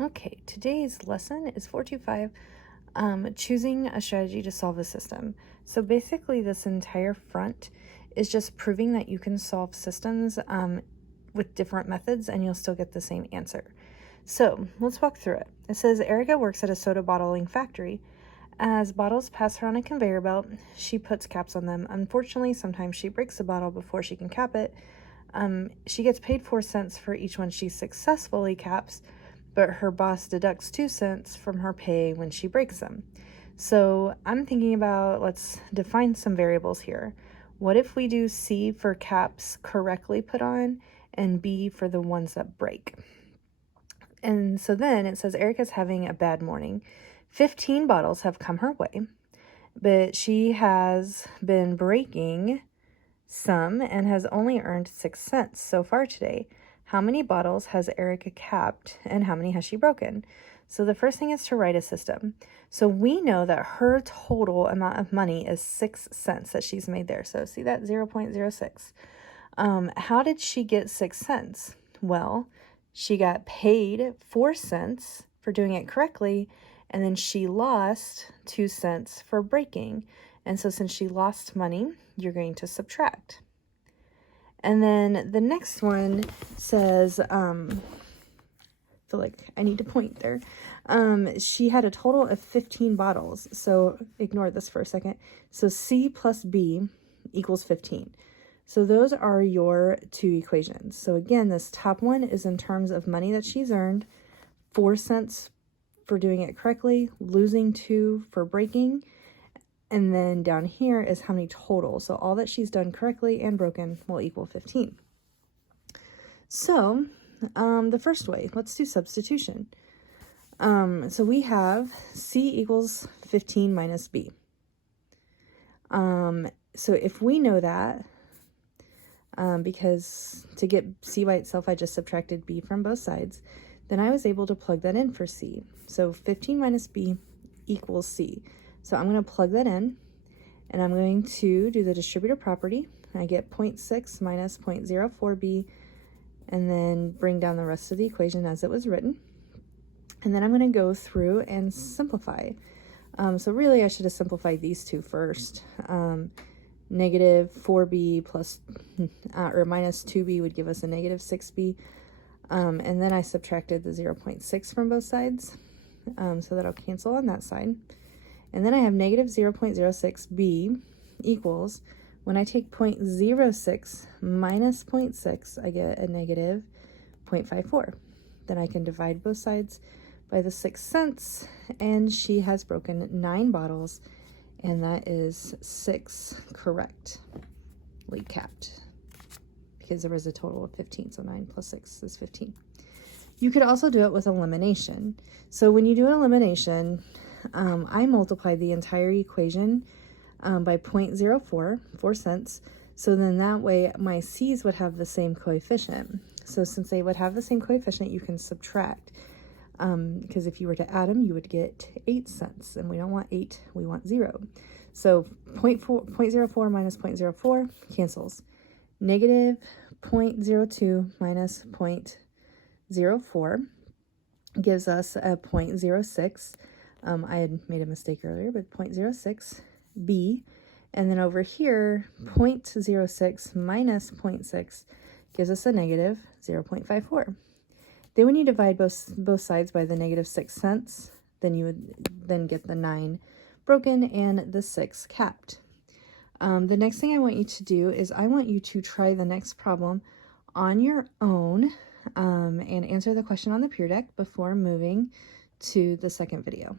Okay, today's lesson is 425, choosing a strategy to solve a system. So basically this entire front is just proving that you can solve systems with different methods and you'll still get the same answer. So let's walk through it. It says Erica works at a soda bottling factory. As bottles pass her on a conveyor belt, she puts caps on them. Unfortunately, sometimes she breaks a bottle before she can cap it. She gets paid 4 cents for each one she successfully caps, but her boss deducts 2 cents from her pay when she breaks them. So I'm thinking about, let's define some variables here. What if we do C for caps correctly put on and B for the ones that break? And so then it says Erica's having a bad morning. 15 bottles have come her way, but she has been breaking some and has only earned 6 cents so far today. How many bottles has Erica capped and how many has she broken? So the first thing is to write a system. So we know that her total amount of money is 6 cents that she's made there. So see that 0.06. How did she get 6 cents? Well, she got paid 4 cents for doing it correctly, and then she lost 2 cents for breaking. And so since she lost money, you're going to subtract. And then the next one says, I feel like I need to point there. She had a total of 15 bottles. So ignore this for a second. So C plus B equals 15. So those are your two equations. So again, this top one is in terms of money that she's earned, 4 cents for doing it correctly, losing 2 for breaking. And then down here is how many total. So all that she's done correctly and broken will equal 15. So the first way, let's do substitution. So we have C equals 15 minus B. So if we know that, because to get C by itself, I just subtracted B from both sides, then I was able to plug that in for C. So 15 minus B equals C. So I'm going to plug that in, and I'm going to do the distributive property. I get 0.6 minus 0.04b, and then bring down the rest of the equation as it was written. And then I'm going to go through and simplify. So really, I should have simplified these two first. Negative 4b plus or minus 2b would give us a negative 6b. And then I subtracted the 0.6 from both sides, so that'll cancel on that side. And then I have negative 0.06b equals, when I take 0.06 minus 0.6, I get a negative 0.54. Then I can divide both sides by the 6 cents, and she has broken 9 bottles, and that is 6 correctly capped, because there was a total of 15, so 9 plus 6 is 15. You could also do it with elimination. So when you do an elimination, I multiply the entire equation by 0.04, 4 cents. So then that way my C's would have the same coefficient. So since they would have the same coefficient, you can subtract. Because if you were to add them, you would get 8 cents. And we don't want 8, we want 0. So 0.04 minus 0.04 cancels. Negative 0.02 minus 0.04 gives us a 0.06. I had made a mistake earlier, but 0.06b. And then over here, 0.06 minus 0.6 gives us a negative 0.54. Then when you divide both sides by the negative 6 cents, then you would then get the 9 broken and the 6 capped. The next thing I want you to do is I want you to try the next problem on your own and answer the question on the peer deck before moving to the second video.